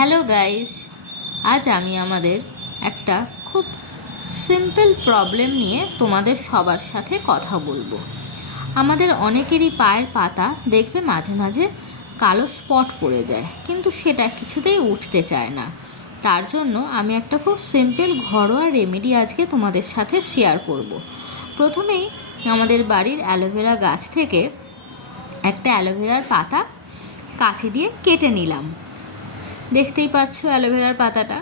Hello guys, আজ আমি আমাদের একটা খুব সিম্পল প্রবলেম নিয়ে তোমাদের সবার সাথে কথা বলবো। আমাদের অনেকেরই পায়ের পাতা দেখবে মাঝে মাঝে কালো স্পট পড়ে যায়, কিন্তু সেটা কিছুতেই উঠতে চায় না। তার জন্য আমি একটা খুব সিম্পল ঘরোয়া রেমেডি আজকে তোমাদের সাথে শেয়ার করব। প্রথমেই আমাদের বাড়ির অ্যালোভেরা গাছ থেকে একটা অ্যালোভেরার পাতা কাঁচি দিয়ে কেটে নিলাম। দেখতেই পাচ্ছ অ্যালোভেরার পাতাটা।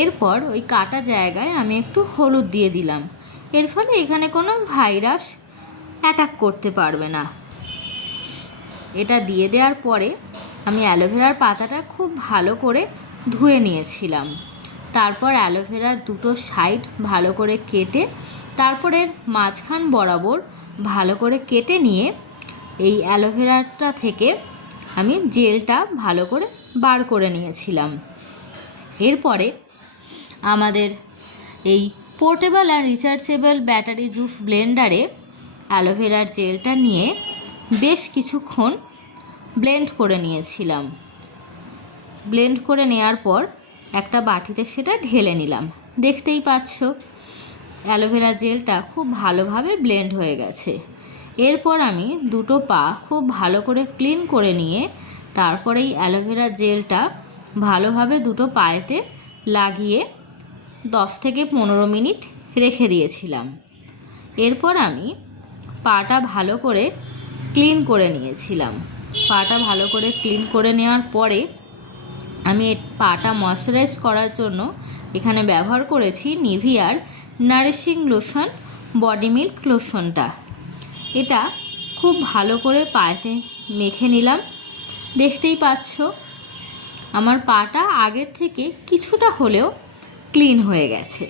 এরপর ওই কাটা জায়গায় আমি একটু হলুদ দিয়ে দিলাম। এর ফলে এখানে কোনো ভাইরাস অ্যাটাক করতে পারবে না। এটা দিয়ে দেওয়ার পরে আমি অ্যালোভেরার পাতাটা খুব ভালো করে ধুয়ে নিয়েছিলাম। তারপর অ্যালোভেরার দুটো সাইড ভালো করে কেটে তারপরে মাঝখান বরাবর ভালো করে কেটে নিয়ে এই অ্যালোভেরাটা থেকে আমি জেলটা ভালো করে বার করে নিয়েছিলাম। এরপরে আমাদের এই পোর্টেবল আর রিচার্জেবল ব্যাটারি জুস ব্লেন্ডারে অ্যালোভেরার জেলটা নিয়ে বেশ কিছুক্ষণ ব্লেন্ড করে নিয়েছিলাম। ব্লেন্ড করে নেওয়ার পর একটা বাটিতে সেটা ঢেলে নিলাম। দেখতেই পাচ্ছ অ্যালোভেরা জেলটা খুব ভালোভাবে ব্লেন্ড হয়ে গেছে। এরপর আমি দুটো পা খুব ভালো করে ক্লিন করে নিয়ে তারপরে এই অ্যালোভেরা জেলটা ভালোভাবে দুটো পায়েতে লাগিয়ে 10 থেকে 15 মিনিট রেখে দিয়েছিলাম। এরপর আমি পাটা ভালো করে ক্লিন করে নিয়েছিলাম। পাটা ভালো করে ক্লিন করে নেওয়ার পরে আমি পাটা ময়শ্চারাইজ করার জন্য এখানে ব্যবহার করেছি নিভিয়ার নারিশিং লোশন বডি মিল্ক লোশনটা। এটা খুব ভালো করে পায়েতে মেখে নিলাম। দেখতেই পাচ্ছ আমার পাটা আগের থেকে কিছুটা হলেও ক্লিন হয়ে গেছে।